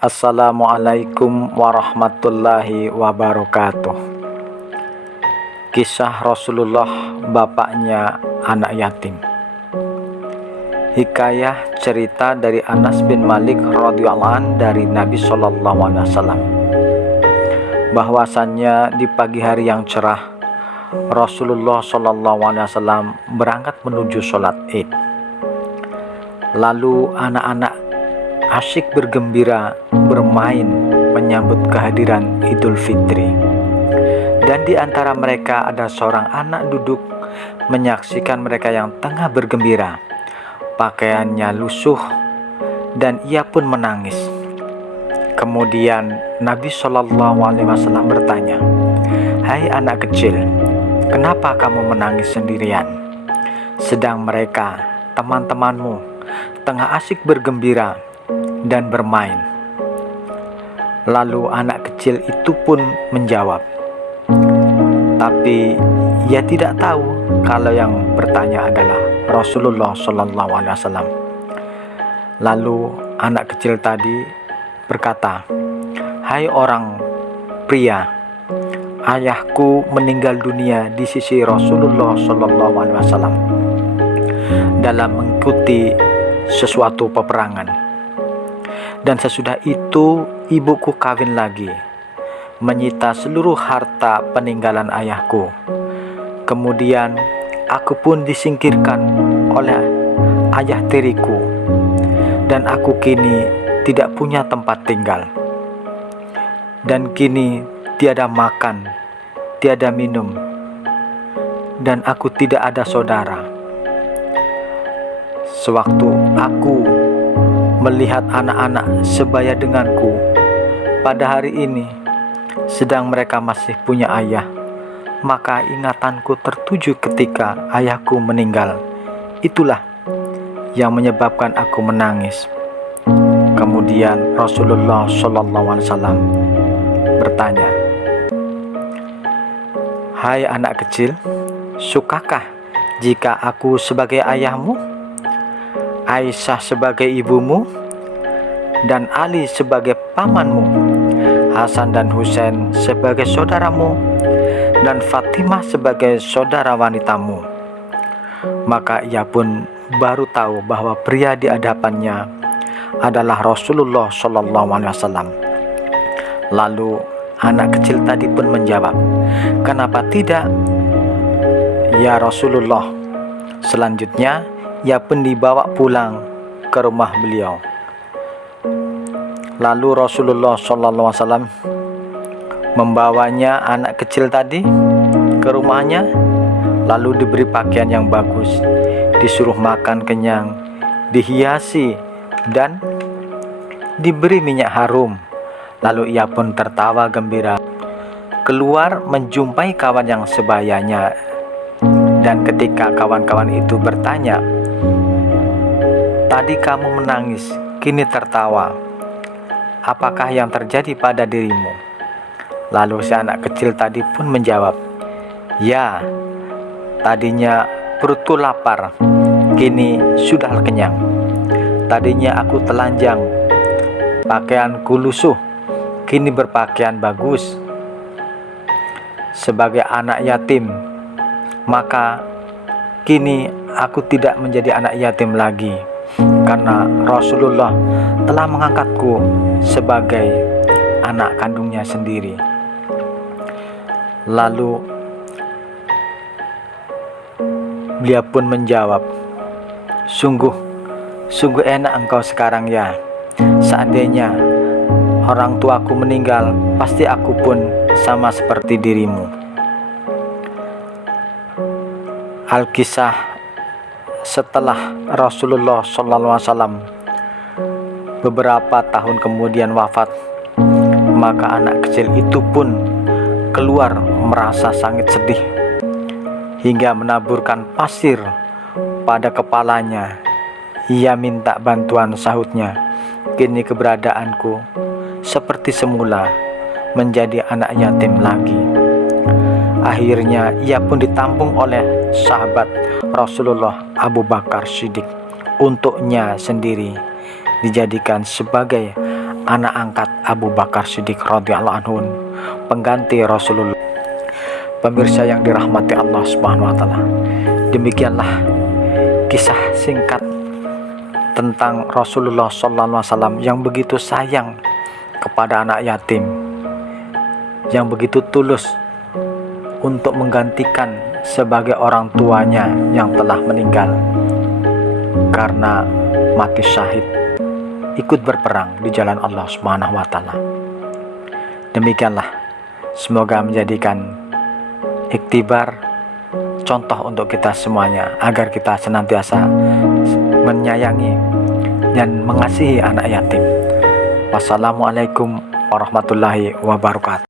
Assalamualaikum warahmatullahi wabarakatuh. Kisah Rasulullah bapaknya anak yatim. Hikayah cerita dari Anas bin Malik radhiyallahu anhu dari Nabi SAW, bahwasannya di pagi hari yang cerah Rasulullah SAW berangkat menuju sholat Id. Lalu anak-anak asyik bergembira bermain menyambut kehadiran Idul Fitri. Dan di antara mereka ada seorang anak duduk menyaksikan mereka yang tengah bergembira. Pakaiannya lusuh dan ia pun menangis. Kemudian Nabi SAW bertanya, "Hai anak kecil, kenapa kamu menangis sendirian? Sedang mereka, teman-temanmu, tengah asyik bergembira dan bermain." Lalu anak kecil itu pun menjawab, tapi ia tidak tahu kalau yang bertanya adalah Rasulullah SAW. Lalu anak kecil tadi berkata, "Hai orang pria, ayahku meninggal dunia di sisi Rasulullah SAW dalam mengikuti sesuatu peperangan. Dan sesudah itu ibuku kawin lagi, menyita seluruh harta peninggalan ayahku. Kemudian aku pun disingkirkan oleh ayah tiriku, dan aku kini tidak punya tempat tinggal. Dan kini tiada makan, tiada minum, dan aku tidak ada saudara. Sewaktu aku melihat anak-anak sebaya denganku pada hari ini, sedang mereka masih punya ayah, maka ingatanku tertuju ketika ayahku meninggal. Itulah yang menyebabkan aku menangis." Kemudian Rasulullah SAW bertanya, "Hai anak kecil, sukakah jika aku sebagai ayahmu, Aisyah sebagai ibumu, dan Ali sebagai pamanmu, Hasan dan Husain sebagai saudaramu, dan Fatimah sebagai saudara wanitamu?" Maka ia pun baru tahu bahwa pria di hadapannya adalah Rasulullah SAW. Lalu anak kecil tadi pun menjawab, "Kenapa tidak, ya Rasulullah?" Selanjutnya ia pun dibawa pulang ke rumah beliau. Lalu Rasulullah SAW membawanya anak kecil tadi ke rumahnya, lalu diberi pakaian yang bagus, disuruh makan kenyang, dihiasi, dan diberi minyak harum. Lalu ia pun tertawa gembira keluar menjumpai kawan yang sebayanya. Dan ketika kawan-kawan itu bertanya, "Tadi kamu menangis, kini tertawa. Apakah yang terjadi pada dirimu?" Lalu si anak kecil tadi pun menjawab, "Ya, tadinya perutku lapar, kini sudah kenyang. Tadinya aku telanjang, pakaianku lusuh, kini berpakaian bagus. Sebagai anak yatim, maka kini aku tidak menjadi anak yatim lagi, karena Rasulullah telah mengangkatku sebagai anak kandungnya sendiri." Lalu beliau pun menjawab, Sungguh enak engkau sekarang ya. Seandainya orang tuaku meninggal, pasti aku pun sama seperti dirimu." Alkisah setelah Rasulullah SAW beberapa tahun kemudian wafat, maka anak kecil itu pun keluar merasa sangat sedih hingga menaburkan pasir pada kepalanya. Ia minta bantuan, sahutnya, "Kini keberadaanku seperti semula, menjadi anak yatim lagi." Akhirnya ia pun ditampung oleh sahabat Rasulullah Abu Bakar Siddiq. Untuknya sendiri dijadikan sebagai anak angkat Abu Bakar Siddiq radhiyallahu anhu, pengganti Rasulullah. Pemirsa yang dirahmati Allah Subhanahu wa taala, demikianlah kisah singkat tentang Rasulullah sallallahu alaihi wasallam yang begitu sayang kepada anak yatim, yang begitu tulus untuk menggantikan sebagai orang tuanya yang telah meninggal karena mati syahid ikut berperang di jalan Allah Subhanahu wa taala. Demikianlah, semoga menjadikan iktibar, contoh untuk kita semuanya agar kita senantiasa menyayangi dan mengasihi anak yatim. Wassalamualaikum warahmatullahi wabarakatuh.